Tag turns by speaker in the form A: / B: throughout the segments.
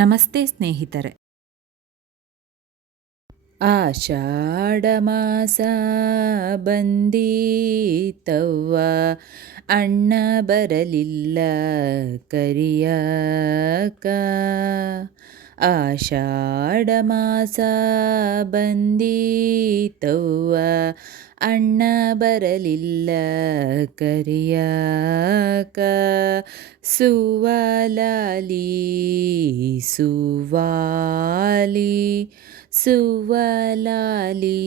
A: ನಮಸ್ತೆ ಸ್ನೇಹಿತರೆ. ಆಷಾಢ ಮಾಸ ಬಂದೀತವ್ವ ಅಣ್ಣ ಬರಲಿಲ್ಲ ಕರಿಯಾಕ. ಆಷಾಢ ಮಾಸ ಬಂದೀತವ್ವ ಅಣ್ಣ ಬರಲಿಲ್ಲ ಕರಿಯಾಕ. ಸುವಾಲಾಲಿ ಸುವಾಲಿ ಸುವಾಲಾಲಿ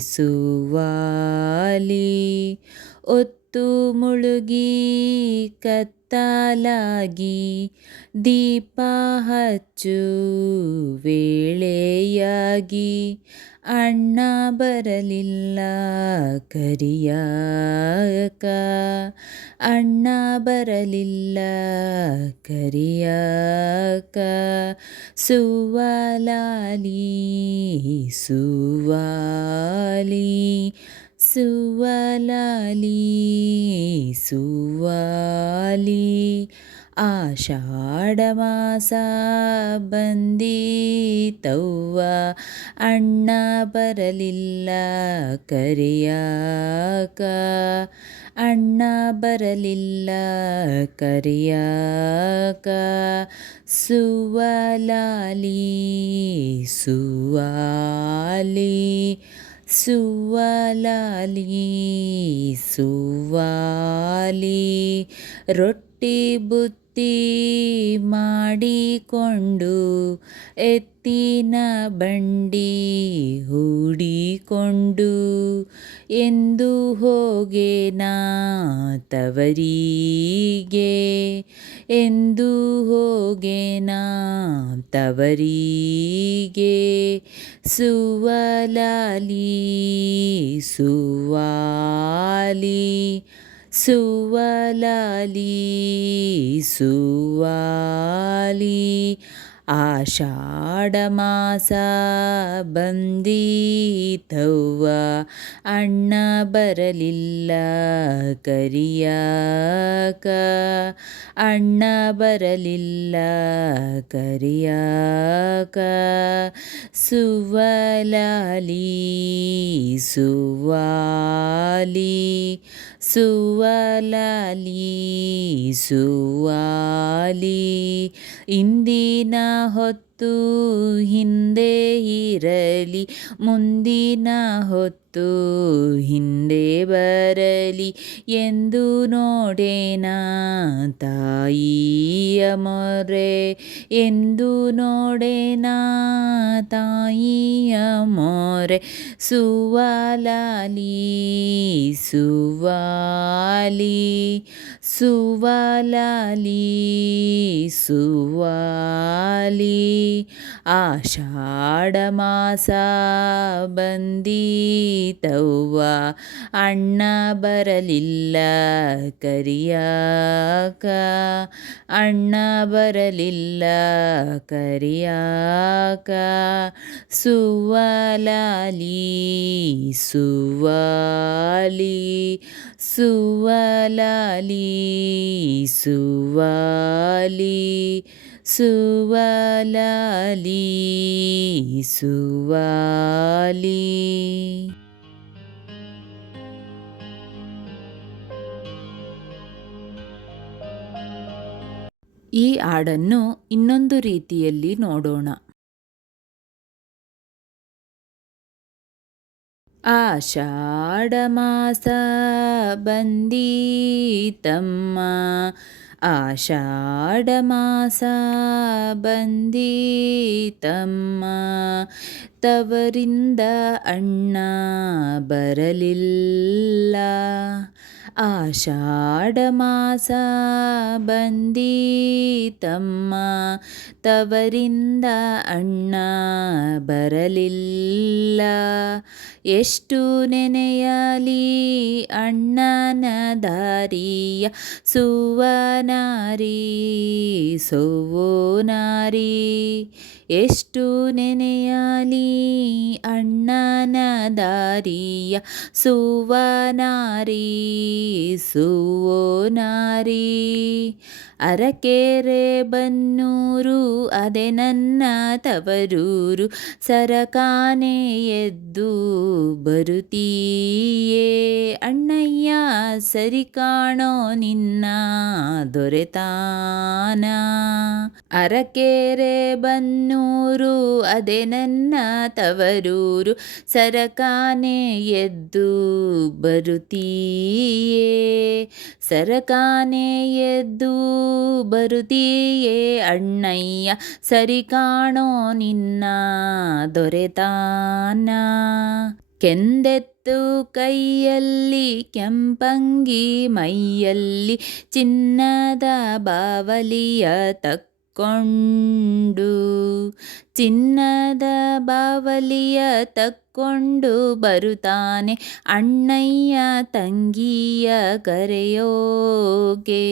A: ಸುವಾಲಿ. ಒತ್ತು ಮುಳುಗಿ ಕತ್ತಲಾಗಿ ದೀಪ ಹಚ್ಚು ವೇಳೆಯಾಗಿ ಅಣ್ಣ ಬರಲಿಲ್ಲ ಕರಿಯಾಕ ಅಣ್ಣ ಬರಲಿಲ್ಲ ಕರಿಯಾಕ ಸುವಲಾಲಿ ಸುವಾಲಿ ಸುವಲಾಲಿ ಸುವಾಲಿ. ಆಷಾಢ ಮಾಸ ಬಂದೀತವ್ವ ಅಣ್ಣ ಬರಲಿಲ್ಲ ಕರಿಯಾಕ. ಅಣ್ಣ ಬರಲಿಲ್ಲ ಕರಿಯಾಕ. ಸುವಲಾಲಿ ಸುವಾಲಿ. ಸುವಲಾಲಿ ಸುವಾಲಿ ರೊಟ್ಟಿ ಬುತ್ತಿ ಮಾಡಿಕೊಂಡು ಎತ್ತಿನ ಬಂಡಿ ಹೂಡಿಕೊಂಡು ಎಂದು ಹೋಗೆನಾ ತವರಿಗೆ? ಎಂದು ಹೋಗೆನಾ ತವರಿಗೆ? ಸುವಲಾಲಿ ಸುವಾಲಿ ಸುವಲಾಲಿ ಸುವಾಲಿ ಆಷಾಢ ಮಾಸ ಬಂದೀತವ್ವ ಅಣ್ಣ ಬರಲಿಲ್ಲ ಕರಿಯಾಕ. ಅಣ್ಣ ಬರಲಿಲ್ಲ ಕರಿಯಾಕ. ಸುವಲಾಲಿ ಸುವಾಲಿ ಸುವಲಾಲಿ, ಸುವಾಲಿ, ಇಂದಿನ ಹೊತ್ತು ಹಿಂದೆ ಇರಲಿ, ಮುಂದಿನ ಹೊತ್ತು ಹಿಂದೆ ಬರಲಿ ಎಂದು ನೋಡೇನ ತಾಯಿಯ ಮೊರೆ, ಎಂದು ನೋಡೇನ ತಾಯಿಯ ಮೊರೆ ಸುವಾಲಾಲಿ ಸುವಾಲಿ ಸುವಾಲಾಲಿ ಸುವಾಲಿ ಆಷಾಢ ಮಾಸ ಬಂದೀತವ್ವ ಅಣ್ಣ ಬರಲಿಲ್ಲ ಕರಿಯಾಕ ಅಣ್ಣ ಬರಲಿಲ್ಲ ಕರಿಯಾಕ ಸುವಲಾಲಿ ಸುವಾಲಿ ಸುವಲಾಲಿ ಸುವಾಲಿ ಸುವಲಾಲಿ ಸುವಾಲಿ. ಈ ಹಾಡನ್ನು ಇನ್ನೊಂದು ರೀತಿಯಲ್ಲಿ ನೋಡೋಣ. ಆಷಾಢ ಮಾಸ ಬಂದೀತಮ್ಮ ಆಷಾಢಮಾಸ ಬಂದೀತಮ್ಮ ತವರಿಂದ ಅಣ್ಣ ಬರಲಿಲ್ಲ. ಆಷಾಢ ಮಾಸ ಬಂದೀತಮ್ಮ ತವರಿಂದ ಅಣ್ಣ ಬರಲಿಲ್ಲ. ಎಷ್ಟು ನೆನೆಯಲಿ ಅಣ್ಣನ ದಾರಿಯ ಸುವನಾರಿ ಸೋನಾರಿ ಎಷ್ಟು ನೆನೆಯಲಿ ಅಣ್ಣನ ದಾರಿಯ ಸುವನಾರಿ ಸುವೋನಾರಿ ಅರಕೆರೆ ಬನ್ನೂರು ಅದೆ ನನ್ನ ತವರೂರು. ಸರಕಾನೆ ಎದ್ದು ಬರುತ್ತೀಯೇ? ಅಣ್ಣಯ್ಯ, ಸರಿ ಕಾಣೋ ನಿನ್ನ ದೊರೆತಾನ? ಅರಕೆರೆ ಬನ್ನೂರು ಅದೆ ನನ್ನ ತವರೂರು. ಸರಕಾನೆ ಎದ್ದು ಬರುತ್ತೀಯೇ? ಸರಕಾನೆ ಎದ್ದು ಬರುತ್ತೀಯೇ ಅಣ್ಣಯ್ಯ ಸರಿ ಕಾಣೋ ನಿನ್ನ ದೊರೆತಾನ. ಕೆಂದೆತ್ತು ಕೈಯಲ್ಲಿ ಕೆಂಪಂಗಿ ಮೈಯಲ್ಲಿ ಚಿನ್ನದ ಬಾವಲಿಯ ತಕ್ಕೊಂಡು ಚಿನ್ನದ ಬಾವಲಿಯ ತಕ್ಕೊಂಡು ಬರುತ್ತಾನೆ ಅಣ್ಣಯ್ಯ ತಂಗಿಯ ಕರೆಯೋಗೆ.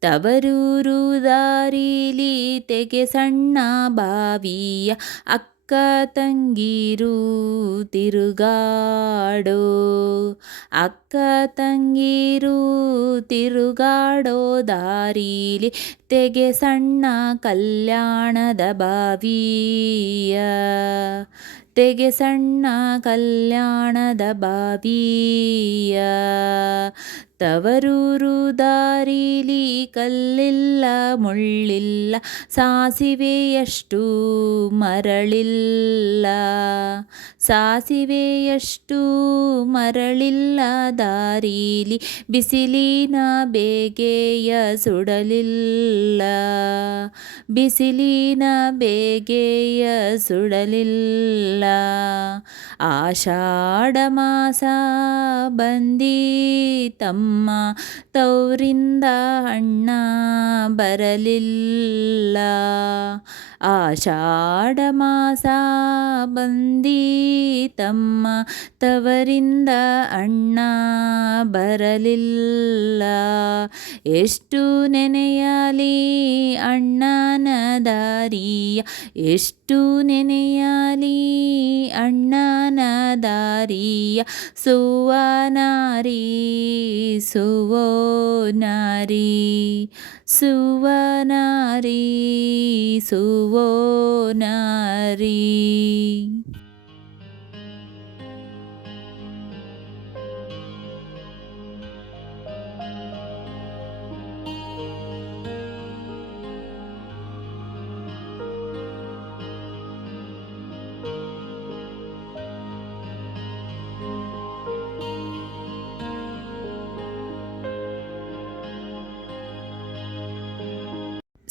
A: ತವರೂರು ದಾರಿಲಿ ತೆಗೆ ಸಣ್ಣ ಬಾವಿಯ ಅಕ್ಕ ತಂಗಿರು ತಿರುಗಾಡೋ ಅಕ್ಕ ತಂಗಿರು ತಿರುಗಾಡೋ ದಾರೀಲಿ ತೆಗೆ ಸಣ್ಣ ಕಲ್ಯಾಣದ ಬಾವಿಯ. ತೆಗೆ ಸಣ್ಣ ಕಲ್ಯಾಣದ ಬಾವಿಯ. ತವರೂರು ದಾರಿಲಿ ಕಲ್ಲಿಲ್ಲ, ಮುಳ್ಳಿಲ್ಲ, ಸಾಸಿವೆಯಷ್ಟು ಮರಳಿಲ್ಲ. ಸಾಸಿವೆಯಷ್ಟು ಮರಳಿಲ್ಲ, ದಾರಿಲಿ ಬಿಸಿಲಿನ ಬೇಗೆಯ ಸುಡಲಿಲ್ಲ. ಬಿಸಿಲಿನ ಬೇಗೆಯ ಸುಡಲಿಲ್ಲ. ಆಷಾಢ ಮಾಸ ಬಂದೀತಮ್ಮ ತವರಿಂದ ಅಣ್ಣ ಬರಲಿಲ್ಲ. ಆಷಾಢ ಮಾಸ ಬಂದೀತಮ್ಮ ತವರಿಂದ ಅಣ್ಣ ಬರಲಿಲ್ಲ. ಎಷ್ಟು ನೆನೆಯಲಿ ಅಣ್ಣನ ದಾರಿಯ ಎಷ್ಟು ನೆನೆಯಲಿ ಅಣ್ಣನ ದಾರಿಯ ಸುವನಾರಿ ಸುವೋ ನಾರಿ ಸುವನಾರಿ ಸುವೋ ನಾರಿ.